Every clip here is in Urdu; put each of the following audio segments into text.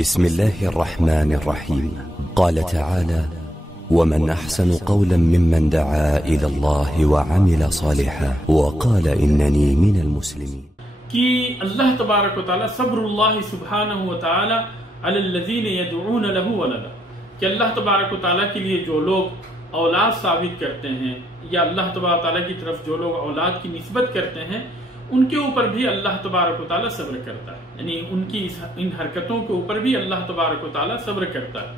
بسم الله الرحمن الرحيم. قال تعالى: ومن أحسن قولا ممن دعا إلى الله وعمل صالحا وقال إنني من المسلمين. کہ اللہ تبارک و تعالی صبر اللہ سبحانہ و تعالی علی الذین یدعون له ولدا، کہ اللہ تبارک و تعالی کے لیے جو لوگ اولاد ثابت کرتے ہیں یا اللہ تبارک و تعالی کی طرف جو لوگ اولاد کی نسبت کرتے ہیں ان کے اوپر بھی اللہ تبارک و تعالی صبر کرتا ہے، یعنی ان کی ان حرکتوں کے اوپر بھی اللہ تبارک و تعالی صبر کرتا ہے۔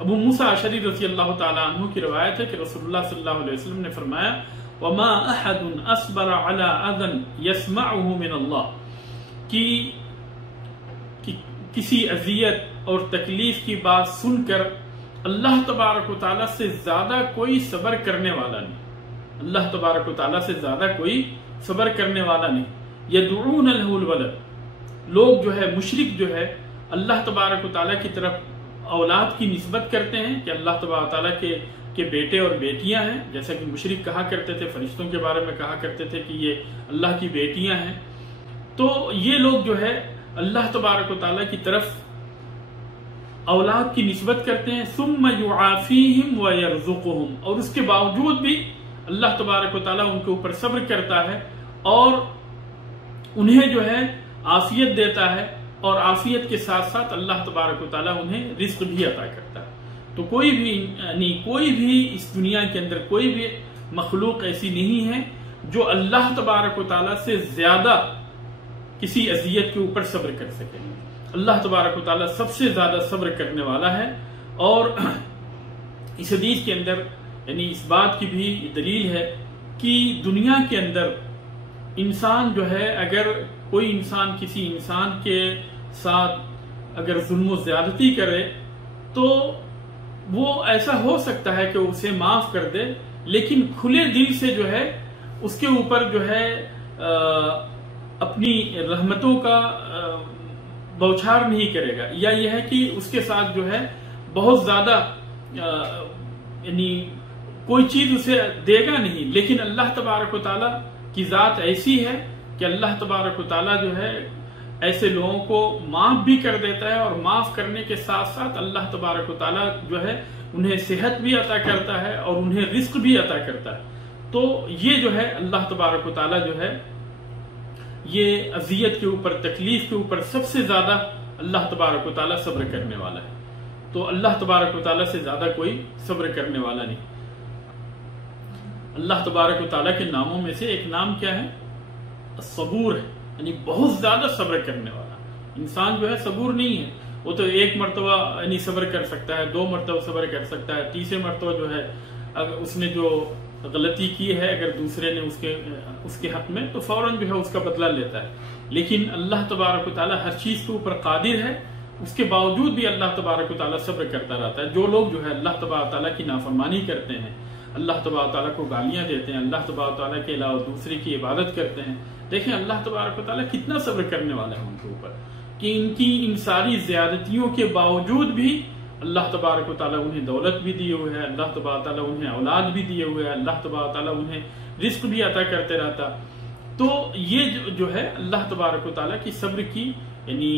ابو موسیٰ اشعری رضی اللہ تعالی عنہ کی روایت ہے کہ رسول اللہ صلی اللہ علیہ وسلم نے فرمایا: وما احد اصبر على اذى يسمعه من الله، کہ کسی اذیت اور تکلیف کی بات سن کر اللہ تبارک و تعالی سے زیادہ کوئی صبر کرنے والا نہیں، اللہ تبارک و تعالی سے زیادہ کوئی صبر کرنے والا نہیں۔ یدعون له الولد، لوگ جو ہے مشرک جو ہے اللہ تبارک و تعالی کی طرف اولاد کی نسبت کرتے ہیں کہ اللہ تبارک و تعالی کے بیٹے اور بیٹیاں ہیں، جیسا کہ مشرک کہا کرتے تھے، فرشتوں کے بارے میں کہا کرتے تھے کہ یہ اللہ کی بیٹیاں ہیں۔ تو یہ لوگ جو ہے اللہ تبارک و تعالی کی طرف اولاد کی نسبت کرتے ہیں، ثم یعافیہم ویرزقہم، اور اس کے باوجود بھی اللہ تبارک و تعالی ان کے اوپر صبر کرتا ہے اور انہیں جو ہے عافیت دیتا ہے، اور عافیت کے ساتھ ساتھ اللہ تبارک و تعالی انہیں رزق بھی عطا کرتا ہے۔ تو کوئی بھی اس دنیا کے اندر کوئی بھی مخلوق ایسی نہیں ہے جو اللہ تبارک و تعالی سے زیادہ کسی اذیت کے اوپر صبر کر سکے۔ اللہ تبارک و تعالی سب سے زیادہ صبر کرنے والا ہے، اور اس حدیث کے اندر یعنی اس بات کی بھی دلیل ہے کہ دنیا کے اندر انسان جو ہے، اگر کوئی انسان کسی انسان کے ساتھ اگر ظلم و زیادتی کرے تو وہ ایسا ہو سکتا ہے کہ اسے معاف کر دے، لیکن کھلے دل سے جو ہے اس کے اوپر جو ہے اپنی رحمتوں کا بوچھار نہیں کرے گا، یا یہ ہے کہ اس کے ساتھ جو ہے بہت زیادہ یعنی کوئی چیز اسے دے گا نہیں۔ لیکن اللہ تبارک و تعالی کی ذات ایسی ہے کہ اللہ تبارک و تعالی جو ہے ایسے لوگوں کو معاف بھی کر دیتا ہے، اور معاف کرنے کے ساتھ ساتھ اللہ تبارک و تعالی جو ہے انہیں صحت بھی عطا کرتا ہے اور انہیں رزق بھی عطا کرتا ہے۔ تو یہ جو ہے اللہ تبارک و تعالی جو ہے یہ اذیت کے اوپر، تکلیف کے اوپر سب سے زیادہ اللہ تبارک و تعالی صبر کرنے والا ہے۔ تو اللہ تبارک و تعالی سے زیادہ کوئی صبر کرنے والا نہیں۔ اللہ تبارک و تعالی کے ناموں میں سے ایک نام کیا ہے؟ الصبور ہے، یعنی بہت زیادہ صبر کرنے والا۔ انسان جو ہے صبور نہیں ہے، وہ تو ایک مرتبہ یعنی صبر کر سکتا ہے، 2 مرتبہ صبر کر سکتا ہے، 30 مرتبہ جو ہے اگر اس نے جو غلطی کی ہے اگر دوسرے نے اس کے حق میں، تو فوراً جو ہے اس کا بدلہ لیتا ہے۔ لیکن اللہ تبارک و تعالی ہر چیز کے اوپر قادر ہے، اس کے باوجود بھی اللہ تبارک و تعالی صبر کرتا رہتا ہے۔ جو لوگ جو ہے اللہ تبارک و تعالی کی نافرمانی کرتے ہیں، اللہ تبارک و تعالی کو گالیاں دیتے ہیں، اللہ تبارک و تعالی کے علاوہ دوسرے کی عبادت کرتے ہیں، دیکھیں اللہ تبارک و تعالی کتنا صبر کرنے والا ہے ان کے اوپر، کہ ان کی ان ساری زیادتیوں کے باوجود بھی اللہ تبارک و تعالی انہیں دولت بھی دیے ہوئے ہے، اللہ تبارک و تعالی انہیں اولاد بھی دیے ہوئے ہے، اللہ تبارک و تعالی انہیں رزق بھی عطا کرتے رہتا۔ تو یہ جو ہے اللہ تبارک و تعالی کی صبر کی یعنی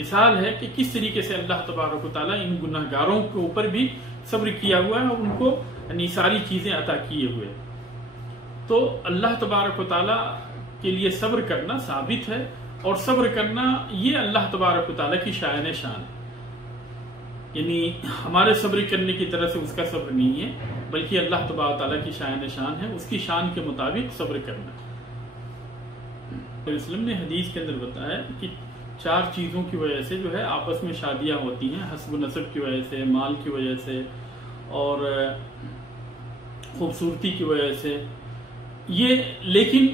مثال ہے کہ کس طریقے سے اللہ تبارک و تعالی ان گناہگاروں کے اوپر بھی صبر کیا ہوا ہے اور ان کو یعنی ساری چیزیں عطا کیے ہوئے۔ تو اللہ تبارک و تعالی کے لیے صبر کرنا ثابت ہے، اور صبر کرنا یہ اللہ تبارک و تعالی کی شان ہے، یعنی ہمارے صبر کرنے کی طرح سے اس کا صبر نہیں ہے، بلکہ اللہ تبارک و تعالی کی شان ہے، اس کی شان کے مطابق صبر کرنا۔ اسلام نے حدیث کے اندر بتایا کہ 4 چیزوں کی وجہ سے جو ہے آپس میں شادیاں ہوتی ہیں، حسب و نسب کی وجہ سے، مال کی وجہ سے، اور خوبصورتی کی وجہ سے یہ۔ لیکن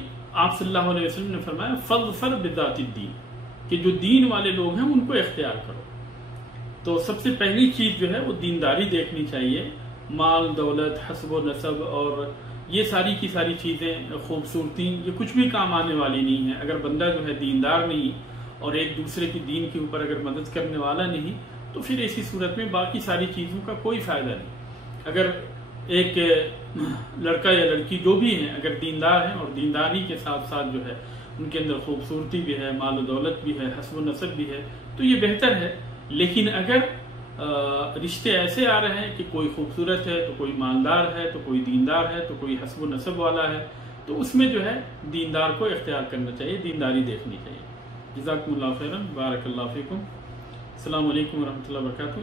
آپ صلی اللہ علیہ وسلم نے فرمایا فَاظْفَرْ بِذَاتِ الدِّينِ، کہ جو دین والے لوگ ہیں ان کو اختیار کرو۔ تو سب سے پہلی چیز جو ہے وہ دینداری دیکھنی چاہیے۔ مال، دولت، حسب و نسب اور یہ ساری کی ساری چیزیں، خوبصورتی، یہ کچھ بھی کام آنے والی نہیں ہے اگر بندہ جو ہے دیندار نہیں اور ایک دوسرے کی دین کے اوپر اگر مدد کرنے والا نہیں، تو پھر ایسی صورت میں باقی ساری چیزوں کا کوئی فائدہ نہیں۔ اگر ایک لڑکا یا لڑکی جو بھی ہیں اگر دیندار ہیں اور دینداری کے ساتھ ساتھ جو ہے ان کے اندر خوبصورتی بھی ہے، مال و دولت بھی ہے، حسب و نسب بھی ہے، تو یہ بہتر ہے لیکن اگر رشتے ایسے آ رہے ہیں کہ کوئی خوبصورت ہے تو کوئی مالدار ہے تو کوئی دیندار ہے تو کوئی حسب و نسب والا ہے، تو اس میں جو ہے دیندار کو اختیار کرنا چاہیے، دینداری دیکھنی چاہیے۔ جزاکم اللہ خیرا، بارک اللہ فیکم، السلام علیکم ورحمۃ اللہ وبرکاتہ۔